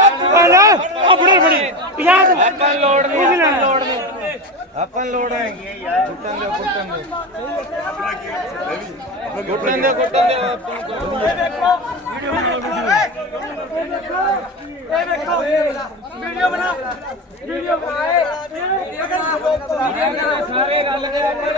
ਆਪਣੇ ਬੜੀ 50 ਆਪਾਂ ਲੋੜ ਨਹੀਂ। ਆਪਾਂ ਲੋੜ ਨਹੀਂ ਆਪਾਂ ਲੋੜ ਹੈਗੀ ਹੈ ਯਾਰ ਕੁੱਟਣ ਦੇ ਕੁੱਟਣ ਦੇ ਕੁੱਟਣ ਦੇ ਕੁੱਟਣ ਦੇ ਆਪਾਂ ਨੂੰ ਕੋਈ- ਸਾਰੇ ਗੱਲ ਦੇ ਆਪਣੇ ਇਹਨਾਂ ਦਾ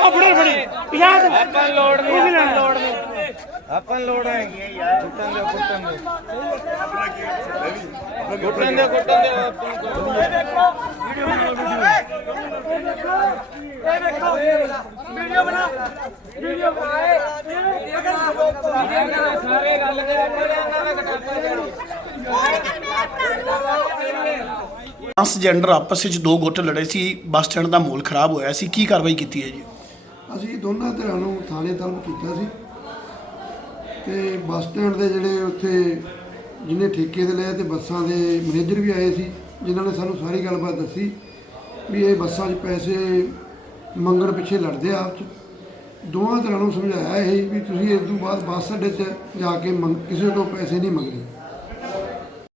ਆਪਣੇ ਬੜੀ 50 ਲੋੜ ਨਹੀਂ ਲੋੜ ਨਹੀਂ ਆਪਾਂ ਨੂੰ ਲੋੜ ਹੈਗੀ ਹੈ ਯਾਰ ਕੁੱਟਣ ਦੇ ਕੁੱਟਣ ਦੇ। ਕੁੱਟਣ ਦੇ ਕੁੱਟਣ ਦੇ ਆਪਾਂ ਨੂੰ ਕੋਈ- ਸਾਰੇ ਗੱਲ ਦੇ ਆਪਣੇ ਇਹਨਾਂ ਦਾ ਘਟਾਪਾ ਜਾਣਾ ਟਰਾਂਸਜੈਂਡਰ ਆਪਸ ਵਿੱਚ ਦੋ ਗੁੱਟ ਲੜੇ ਸੀ ਬੱਸ ਸਟੈਂਡ ਦਾ ਮਾਹੌਲ ਖਰਾਬ ਹੋਇਆ ਸੀ। ਕੀ ਕਾਰਵਾਈ ਕੀਤੀ ਹੈ ਜੀ? ਅਸੀਂ ਦੋਨਾਂ ਧਿਰਾਂ ਨੂੰ ਥਾਣੇ ਤਲਬ ਕੀਤਾ ਸੀ। ਤੇ ਬੱਸ ਸਟੈਂਡ ਦੇ ਜਿਹੜੇ ਉੱਥੇ ਜਿਹਨੇ ਠੇਕੇ ਤੇ ਲਏ ਤੇ ਬੱਸਾਂ ਦੇ ਮੈਨੇਜਰ ਵੀ ਆਏ ਸੀ, ਜਿਨ੍ਹਾਂ ਨੇ ਸਾਨੂੰ ਸਾਰੀ ਗੱਲਬਾਤ ਦੱਸੀ ਵੀ ਇਹ ਬੱਸਾਂ 'ਚ ਪੈਸੇ ਮੰਗਣ ਪਿੱਛੇ ਲੜਦੇ ਆ ਆਪ 'ਚ। ਦੋਵਾਂ ਧਿਰਾਂ ਨੂੰ ਸਮਝਾਇਆ ਇਹ ਵੀ ਤੁਸੀਂ ਇਸ ਤੋਂ ਬਾਅਦ ਬੱਸ ਅੱਡੇ 'ਚ ਜਾ ਕੇ ਮੰਗ, ਕਿਸੇ ਤੋਂ ਪੈਸੇ ਨਹੀਂ ਮੰਗਣੇ